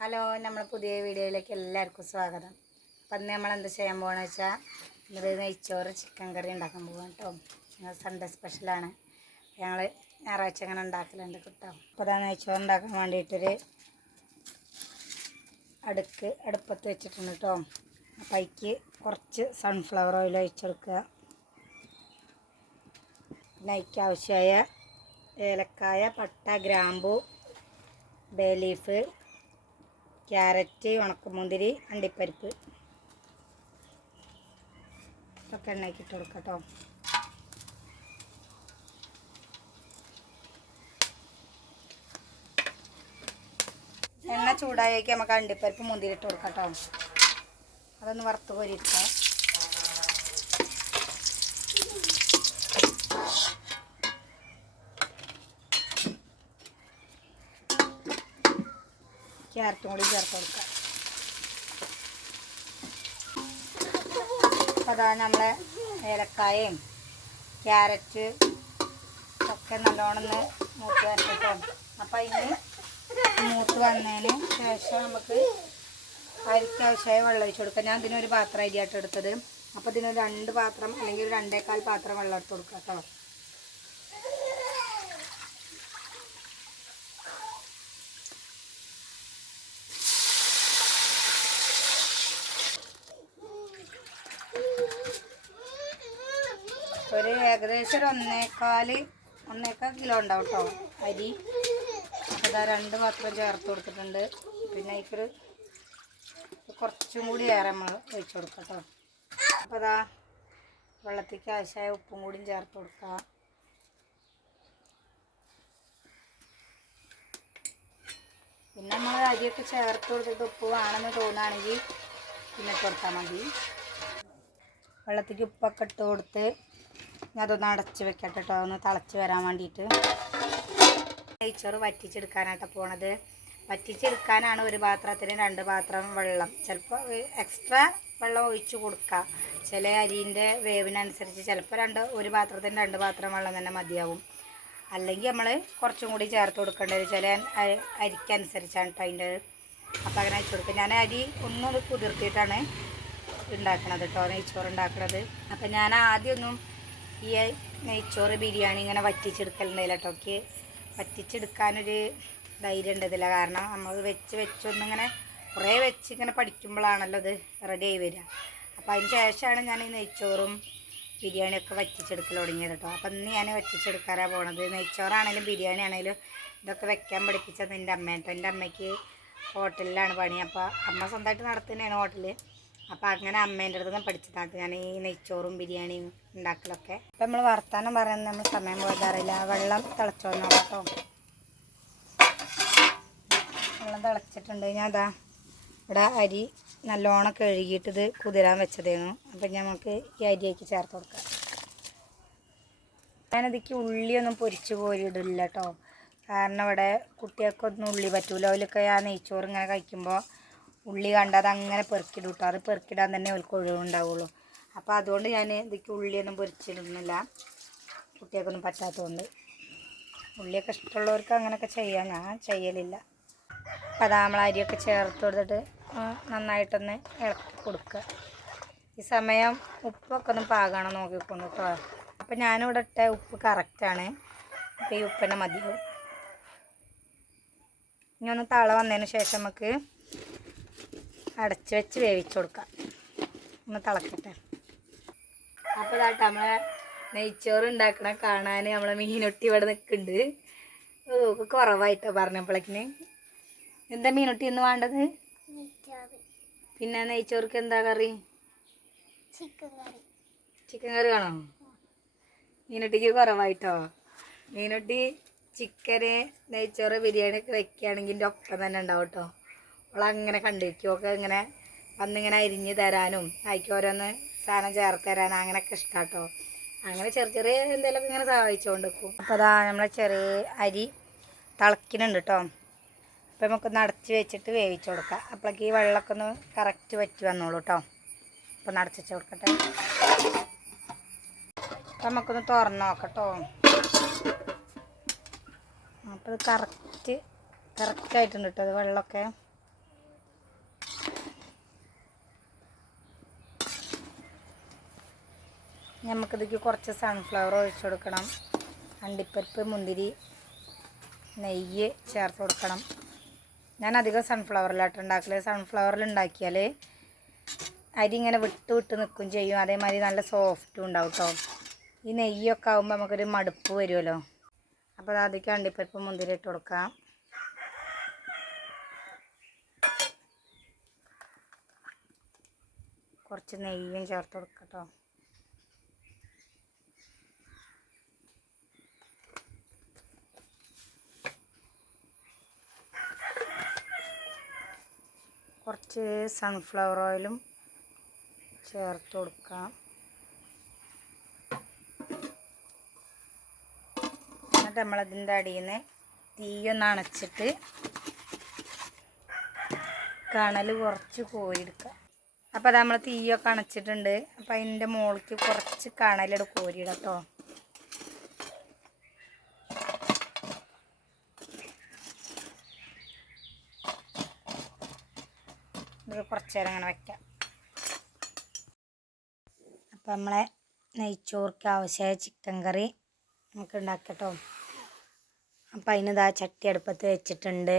Hello നമ്മൾ പുതിയ വീഡിയോയിലേക്ക് എല്ലാവർക്കും സ്വാഗതം. അപ്പം ഇന്ന് നമ്മൾ എന്ത് ചെയ്യാൻ പോകണമെന്ന് വെച്ചാൽ ഇന്നത് നെയ്ച്ചോറ് ചിക്കൻ കറി ഉണ്ടാക്കാൻ പോകാം കേട്ടോ ഞങ്ങൾ സൺഡേ സ്പെഷ്യലാണ് ഞങ്ങൾ ഞായറാഴ്ച അങ്ങനെ ഉണ്ടാക്കലുണ്ട് കേട്ടോ അപ്പോൾ അതാണ് നെയ്ച്ചോറ് ഉണ്ടാക്കാൻ വേണ്ടിയിട്ടൊരു അടുക്ക് അടുപ്പത്ത് വെച്ചിട്ടുണ്ട് കേട്ടോ അപ്പം അതിക്ക് കുറച്ച് സൺഫ്ലവർ ഓയിൽ ഒഴിച്ചെടുക്കുക പിന്നെ അതിക്ക് ആവശ്യമായ ഏലക്കായ പട്ട ഗ്രാമ്പു ബേ ലീഫ് ക്യാരറ്റ് ഉണക്കമുന്തിരി അണ്ടിപ്പരിപ്പ്. ഇതൊക്കെ എണ്ണയ്ക്ക് ഇട്ട് കൊടുക്കാം കേട്ടോ എണ്ണ ചൂടായേക്ക് നമുക്ക് അണ്ടിപ്പരിപ്പ് മുന്തിരി ഇട്ട് കൊടുക്കാം അതൊന്ന് വറുത്ത് കോരിയിരിക്കാം ക്യാരറ്റും കൂടി ചേർത്ത് കൊടുക്കാം അപ്പോൾ അതാ നമ്മളെ ഏലക്കായയും ക്യാരറ്റ് ഒക്കെ നല്ലോണം മൂത്ത് വരട്ടോ അപ്പോൾ ഇനി മൂത്ത് വന്നതിന് ശേഷം നമുക്ക് അരിക്കാവശ്യമായ വെള്ളം ഒഴിച്ചു കൊടുക്കാം. ഞാൻ ഇതിനൊരു പാത്രം അരിയായിട്ട് എടുത്തത്. അപ്പോൾ ഇതിനൊരു രണ്ട് പാത്രം അല്ലെങ്കിൽ ഒരു രണ്ടേക്കാൽ പാത്രം വെള്ളം എടുത്ത് കൊടുക്കാം കേട്ടോ ഒരു ഏകദേശം ഒരു ഒന്നേക്കാൽ ഒന്നേക്കാൽ കിലോ ഉണ്ടാവും കേട്ടോ അരി. അതാ രണ്ട് പാത്രം ചേർത്ത് കൊടുത്തിട്ടുണ്ട്. പിന്നെ അതിക്കൊരു കുറച്ചും കൂടി ഏറെ നമ്മൾ ഒഴിച്ചു കൊടുക്കാം കേട്ടോ അപ്പോൾ അതാ വെള്ളത്തേക്ക് ആവശ്യമായ ഉപ്പും കൂടിയും ചേർത്ത് കൊടുക്കുക പിന്നെ നമ്മൾ അരിയൊക്കെ ചേർത്ത് കൊടുത്തിട്ട് ഉപ്പ് വേണമെന്ന് തോന്നുകയാണെങ്കിൽ പിന്നെ കൊടുത്താൽ മതി. വെള്ളത്തേക്ക് ഉപ്പൊക്കെ ഇട്ട് കൊടുത്ത് ഞാൻ അതൊന്ന് അടച്ച് വെക്കട്ടെ കേട്ടോ ഒന്ന് തിളച്ച് വരാൻ വേണ്ടിയിട്ട്. നെയ്ച്ചോറ് വറ്റിച്ചെടുക്കാനായിട്ട് പോണത്. വറ്റിച്ചെടുക്കാനാണ് ഒരു പാത്രത്തിന് രണ്ട് പാത്രം വെള്ളം. ചിലപ്പോൾ എക്സ്ട്രാ വെള്ളം ഒഴിച്ച് കൊടുക്കുക ചില അരിന്റെ വേവിനനുസരിച്ച് ചിലപ്പോൾ രണ്ട് ഒരു പാത്രത്തിന് രണ്ട് പാത്രം വെള്ളം തന്നെ മതിയാവും. അല്ലെങ്കിൽ നമ്മൾ കുറച്ചും കൂടി ചേർത്ത് കൊടുക്കേണ്ടി വരും. ചില അരി- അരിക്കനുസരിച്ചാണ് കേട്ടോ അതിന്റെ അപ്പോൾ അങ്ങനെ അയച്ചു കൊടുക്കുക ഞാൻ അരി ഒന്നും കുതിർത്തിയിട്ടാണ് ഉണ്ടാക്കണത് കേട്ടോ നെയ്ച്ചോറ് ഉണ്ടാക്കണത് അപ്പം ഞാൻ ആദ്യമൊന്നും ഈ നെയ്ച്ചോറ് ബിരിയാണി ഇങ്ങനെ വറ്റിച്ചെടുക്കലുണ്ടായില്ല കേട്ടോ. എനിക്ക് വറ്റിച്ചെടുക്കാനൊരു ധൈര്യം ഉണ്ടതില്ല കാരണം നമ്മൾ വെച്ച് വെച്ചൊന്നിങ്ങനെ കുറേ വെച്ച് ഇങ്ങനെ പഠിക്കുമ്പോഴാണല്ലോ അത് റെഡി ആയി വരിക. അപ്പോൾ അതിന് ശേഷമാണ് ഞാൻ ഈ നെയ്ച്ചോറും ബിരിയാണിയൊക്കെ വറ്റിച്ചെടുക്കൽ തുടങ്ങിയത് കേട്ടോ. അപ്പം ഇന്ന് ഞാൻ വറ്റിച്ചെടുക്കാനാണ് പോണത്. നെയ്ച്ചോറാണേലും ബിരിയാണി ആണേലും ഇതൊക്കെ വെക്കാൻ പഠിപ്പിച്ചത് എന്റെ അമ്മ കേട്ടോ. എന്റെ അമ്മയ്ക്ക് ഹോട്ടലിലാണ് പണി. അപ്പോൾ അമ്മ സ്വന്തമായിട്ട് നടത്തുന്നതാണ് ഹോട്ടൽ അപ്പോൾ അങ്ങനെ അമ്മേന്റെ അടുത്ത് നിന്ന് പഠിച്ചതാണ് ഞാൻ ഈ നെയ്ച്ചോറും ബിരിയാണിയും ഉണ്ടാക്കലൊക്കെ. അപ്പം നമ്മൾ വർത്താനം പറയുന്നത് നമ്മൾ സമയം പോകാറില്ല വെള്ളം തിളച്ചോ നോക്കാം കേട്ടോ? വെള്ളം തിളച്ചിട്ടുണ്ട്. ഞാൻ അതാ ഇവിടെ അരി നല്ലോണം കഴുകിയിട്ട് ഇത് കുതിരാൻ വെച്ചതായിരുന്നു അപ്പം നമുക്ക് ഈ അരിയാക്കി ചേർത്ത് കൊടുക്കാം. ഞാനതിക്ക് ഉള്ളിയൊന്നും പൊരിച്ച് കോരിയിടില്ല കേട്ടോ. കാരണം ഇവിടെ കുട്ടികൾക്കൊന്നും ഉള്ളി പറ്റൂല. അതിലൊക്കെ ആ നെയ്ച്ചോറ് ഇങ്ങനെ കഴിക്കുമ്പോൾ ഉള്ളി കണ്ടത് അങ്ങനെ പെറുക്കിടും കേട്ടോ അത് പെറുക്കിടാൻ തന്നെ അവർക്ക് ഒഴിവുണ്ടാവുള്ളൂ അപ്പോൾ അതുകൊണ്ട് ഞാൻ ഇതിക്ക് ഉള്ളിയൊന്നും പൊരിച്ചിടുന്നില്ല. കുട്ടികൾക്കൊന്നും പറ്റാത്തതുകൊണ്ട് ഉള്ളിയൊക്കെ ഇഷ്ടമുള്ളവർക്ക് അങ്ങനെയൊക്കെ ചെയ്യാം. ഞാൻ ചെയ്യലില്ല. അപ്പം അതാ ചേർത്ത് കൊടുത്തിട്ട് നന്നായിട്ടൊന്ന് ഇളക്കി കൊടുക്കുക. ഈ സമയം ഉപ്പൊക്കെ ഒന്ന് പാകണം നോക്കിക്കൊണ്ട് കേട്ടോ അപ്പം ഞാനിവിടെ ഇട്ട ഉപ്പ് കറക്റ്റാണ് അപ്പോൾ ഈ ഉപ്പിനെ മതിയാവും. ഇനി ഒന്ന് തള വന്നതിന് ശേഷം നമുക്ക് അടച്ച് വെച്ച് വേവിച്ചു കൊടുക്കാം. ഒന്ന് തിളക്കട്ടെ. അപ്പോൾ ഇതാട്ടോ നമ്മളെ നെയ്ച്ചോറ് ഉണ്ടാക്കണ കാണാൻ നമ്മളെ മീനൊട്ടി ഇവിടെ നിൽക്കുന്നുണ്ട്. ഓ കുറവായിട്ടോ പറഞ്ഞപ്പോഴേക്കിന് എന്താ മീനൊട്ടി എന്ന് വേണ്ടത്? പിന്നെ നെയ്ച്ചോർക്ക് എന്താ കറി? ചിക്കൻ കറി. ചിക്കൻ കറി വേണോ? മീനൊട്ടിക്ക് കുറവായിട്ടോ? മീനൊട്ടി ചിക്കന് നെയ്ച്ചോറ് ബിരിയാണി ഒക്കെ വെക്കുകയാണെങ്കിൽ ഒപ്പം തന്നെ ഉണ്ടാവും കേട്ടോ. അവളങ്ങനെ കണ്ടിരിക്കുമൊക്കെ ഇങ്ങനെ വന്നിങ്ങനെ അരിഞ്ഞ് തരാനും അതിക്ക് ഓരോന്ന് സാധനം ചേർത്ത് തരാനും അങ്ങനെയൊക്കെ ഇഷ്ടാട്ടോ. അങ്ങനെ ചെറിയ ചെറിയ എന്തെങ്കിലുമൊക്കെ ഇങ്ങനെ സഹായിച്ചുകൊണ്ട് നിൽക്കും അപ്പോൾ അതാ നമ്മളെ ചെറിയ അരി തിളക്കിനുണ്ട് കേട്ടോ അപ്പോൾ നമുക്കൊന്ന് അടച്ച് വെച്ചിട്ട് വേവിച്ച് കൊടുക്കാം. അപ്പോഴേക്ക് ഈ വെള്ളമൊക്കെ ഒന്ന് കറക്റ്റ് വറ്റി വന്നോളൂ കേട്ടോ അപ്പോൾ ഒന്ന് അടച്ചു കൊടുക്കട്ടെ. അപ്പം നമുക്കൊന്ന് തുറന്ന് നോക്കട്ടോ അപ്പോൾ ഇത് കറക്റ്റ് കറക്റ്റായിട്ടുണ്ട് കേട്ടോ അത് വെള്ളമൊക്കെ. നമുക്കിതിക്ക് കുറച്ച് സൺഫ്ലവർ ഒഴിച്ചു കൊടുക്കണം. അണ്ടിപ്പരിപ്പ് മുന്തിരി നെയ്യ് ചേർത്ത് കൊടുക്കണം. ഞാൻ അധികം സൺഫ്ലവറിലായിട്ട് ഉണ്ടാക്കൽ. സൺഫ്ലവറിൽ ഉണ്ടാക്കിയാൽ അരി ഇങ്ങനെ വിട്ട് വിട്ട് നിൽക്കും ചെയ്യും. അതേമാതിരി നല്ല സോഫ്റ്റും ഉണ്ടാവും കേട്ടോ ഈ നെയ്യൊക്കെ ആകുമ്പോൾ നമുക്കൊരു മടുപ്പ് വരുമല്ലോ അപ്പോൾ അത് അതിലേക്ക് അണ്ടിപ്പരിപ്പ് മുന്തിരി ഇട്ട് കൊടുക്കാം. കുറച്ച് നെയ്യും ചേർത്ത് കൊടുക്കാം കേട്ടോ കുറച്ച് സൺഫ്ലവർ ഓയിലും ചേർത്ത് കൊടുക്കാം. എന്നിട്ട് നമ്മളതിന്റെ അടിയിൽ നിന്ന് തീയൊന്ന് അണച്ചിട്ട് കണൽ കുറച്ച് കോരിയെടുക്കുക. അപ്പോൾ അത് നമ്മൾ തീയൊക്കെ അണച്ചിട്ടുണ്ട്. അപ്പോൾ അതിന്റെ മുകളിലേക്ക് കുറച്ച് കണലിട് കോരിയിടാം കേട്ടോ ഇത് കുറച്ച് നേരം അങ്ങനെ വയ്ക്കാം അപ്പം നമ്മളെ നെയ്ച്ചോർക്ക് ആവശ്യമായ ചിക്കൻ കറി നമുക്ക് ഉണ്ടാക്കട്ടോ. അപ്പം അതിന് ഇതാ ചട്ടി അടുപ്പത്ത് വെച്ചിട്ടുണ്ട്.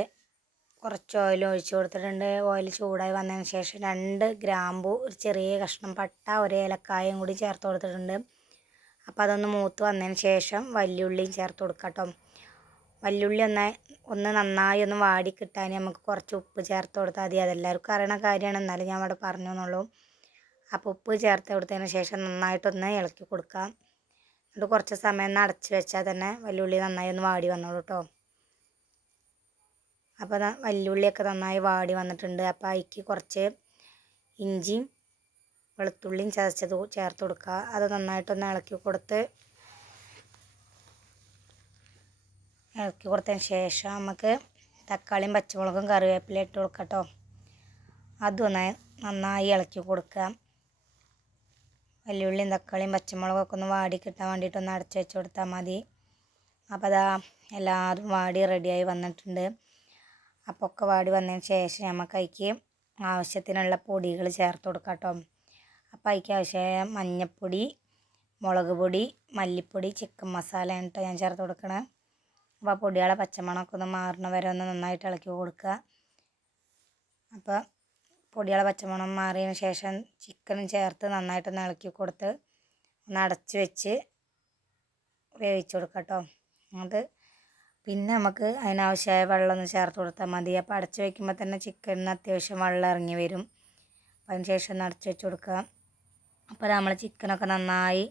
കുറച്ച് ഓയിൽ ഒഴിച്ചു കൊടുത്തിട്ടുണ്ട്. ഓയിൽ ചൂടായി വന്നതിന് ശേഷം രണ്ട് ഗ്രാമ്പു ഒരു ചെറിയ കഷ്ണം പട്ട ഒരു ഏലക്കായും കൂടി ചേർത്ത് കൊടുത്തിട്ടുണ്ട്. അപ്പോൾ അതൊന്ന് മൂത്ത് വന്നതിന് ശേഷം വല്യുള്ളിയും ചേർത്ത് കൊടുക്കാം കേട്ടോ. വല്യുള്ളി ഒന്ന് ഒന്ന് നന്നായി ഒന്ന് വാടി കിട്ടാൻ നമുക്ക് കുറച്ച് ഉപ്പ് ചേർത്ത് കൊടുത്താൽ മതി. അതെല്ലാവർക്കും അറിയണ കാര്യമാണ്. എന്നാലും ഞാൻ അവിടെ പറഞ്ഞു എന്നുള്ളൂ അപ്പോൾ ഉപ്പ് ചേർത്ത് കൊടുത്തതിന് ശേഷം നന്നായിട്ടൊന്ന് ഇളക്കി കൊടുക്കാം. എന്നിട്ട് കുറച്ച് സമയം ഒന്ന് അടച്ച് വെച്ചാൽ തന്നെ വല്യുള്ളി നന്നായി ഒന്ന് വാടി വന്നോളൂ കേട്ടോ അപ്പോൾ വല്യുള്ളിയൊക്കെ നന്നായി വാടി വന്നിട്ടുണ്ട്. അപ്പോൾ അതിക്ക് കുറച്ച് ഇഞ്ചിയും വെളുത്തുള്ളിയും ചതച്ചത് ചേർത്ത് കൊടുക്കുക. അത് നന്നായിട്ടൊന്ന് ഇളക്കി കൊടുത്ത് ഇളക്കി കൊടുത്തതിന് ശേഷം നമുക്ക് തക്കാളിയും പച്ചമുളകും കറിവേപ്പില ഇട്ട് കൊടുക്കാം കേട്ടോ അതൊന്ന് നന്നായി ഇളക്കി കൊടുക്കുക. വെല്ലുള്ളിയും തക്കാളിയും പച്ചമുളകൊക്കെ ഒന്ന് വാടി കിട്ടാൻ വേണ്ടിയിട്ടൊന്ന് അടച്ച് വെച്ച് കൊടുത്താൽ മതി. അപ്പോൾ അതാ എല്ലാതും വാടി റെഡിയായി വന്നിട്ടുണ്ട്. അപ്പോൾ ഒക്കെ വാടി വന്നതിന് ശേഷം നമുക്ക് അതിക്ക് ആവശ്യത്തിനുള്ള പൊടികൾ ചേർത്ത് കൊടുക്കാം കേട്ടോ. അപ്പോൾ അതിക്ക് ആവശ്യമായ മഞ്ഞൾപ്പൊടി മുളക് പൊടി മല്ലിപ്പൊടി ചിക്കൻ മസാല എന്നിട്ട് ഞാൻ ചേർത്ത് കൊടുക്കണേ. അപ്പോൾ ആ പൊടികളെ പച്ചമണമൊക്കെ ഒന്ന് മാറണ വരെ ഒന്ന് നന്നായിട്ട് ഇളക്കി കൊടുക്കുക. അപ്പോൾ പൊടികളെ പച്ചമണം മാറിയതിന് ശേഷം ചിക്കനും ചേർത്ത് നന്നായിട്ടൊന്ന് ഇളക്കി കൊടുത്ത് ഒന്ന് അടച്ച് വെച്ച് വേവിച്ച് കൊടുക്കാം കേട്ടോ. അത് പിന്നെ നമുക്ക് അതിനാവശ്യമായ വെള്ളം ഒന്ന് ചേർത്ത് കൊടുത്താൽ മതി. അപ്പോൾ അടച്ച് വയ്ക്കുമ്പോൾ തന്നെ ചിക്കനിന് അത്യാവശ്യം വെള്ളം ഇറങ്ങി വരും. അപ്പം അതിന് ശേഷം ഒന്ന് അടച്ച് വെച്ച് കൊടുക്കുക. അപ്പോൾ നമ്മൾ ചിക്കനൊക്കെ നന്നായി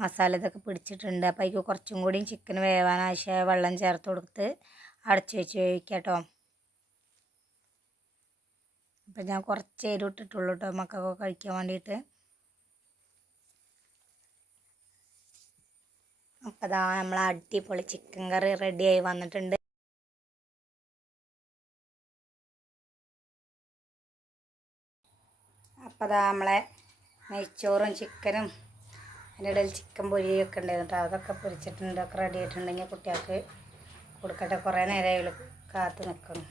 മസാല ഇതൊക്കെ പിടിച്ചിട്ടുണ്ട്. അപ്പോൾ അതിക്ക് കുറച്ചും കൂടിയും ചിക്കൻ വേവാൻ ആവശ്യമായ വെള്ളം ചേർത്ത് കൊടുത്ത് അടച്ചു വെച്ച് വേവിക്കാം കേട്ടോ അപ്പം ഞാൻ കുറച്ച് എരിവ് ഇട്ടിട്ടുള്ളൂ കേട്ടോ മക്കൾക്കൊക്കെ കഴിക്കാൻ വേണ്ടിയിട്ട്. അപ്പം അതാ നമ്മൾ അടിപൊളി ചിക്കൻ കറി റെഡിയായി വന്നിട്ടുണ്ട്. അപ്പം അതാ നമ്മളെ നെയ്ച്ചോറും ചിക്കനും അതിന്റെ ഇടയിൽ ചിക്കൻ പൊരിയൊക്കെ ഉണ്ടായിരുന്നു കേട്ടോ. അതൊക്കെ പൊരിച്ചിട്ടുണ്ട് ഒക്കെ റെഡി ആയിട്ടുണ്ടെങ്കിൽ കുട്ടികൾക്ക് കൊടുക്കട്ടെ. കുറേ നേരമായി കാത്തു നിൽക്കണം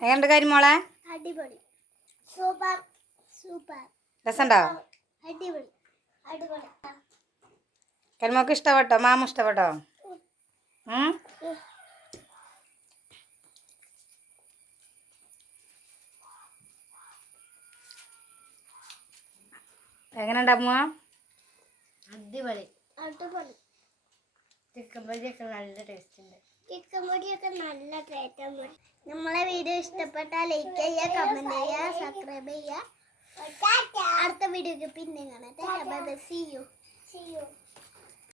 എങ്ങനെയുണ്ട് കാര്യം മോളെ? അടിപൊളി. Super super. രസമുണ്ടോ? അടിപൊളി അടിപൊളി. കരിമോക്ക് ഇഷ്ടപ്പെട്ടോ? മാമ ഇഷ്ടപ്പെട്ടോ? എങ്ങനെയുണ്ട് അമ്മ അടിപൊളി. അടിപൊളി. ചിക്കൻ പൊടിയൊക്കെ നല്ല ടേസ്റ്റ് ഉണ്ട്. ചിക്കൻ പൊടിയൊക്കെ നല്ല ടേസ്റ്റ് നമ്മളെ വീഡിയോ ഇഷ്ടപ്പെട്ടാൽ ലൈക്ക് ചെയ്യുക കമന്റ് ചെയ്യുക സബ്സ്ക്രൈബ് ചെയ്യുക. അടുത്ത വീഡിയോക്ക് പിന്നെ കാണാം. C U C U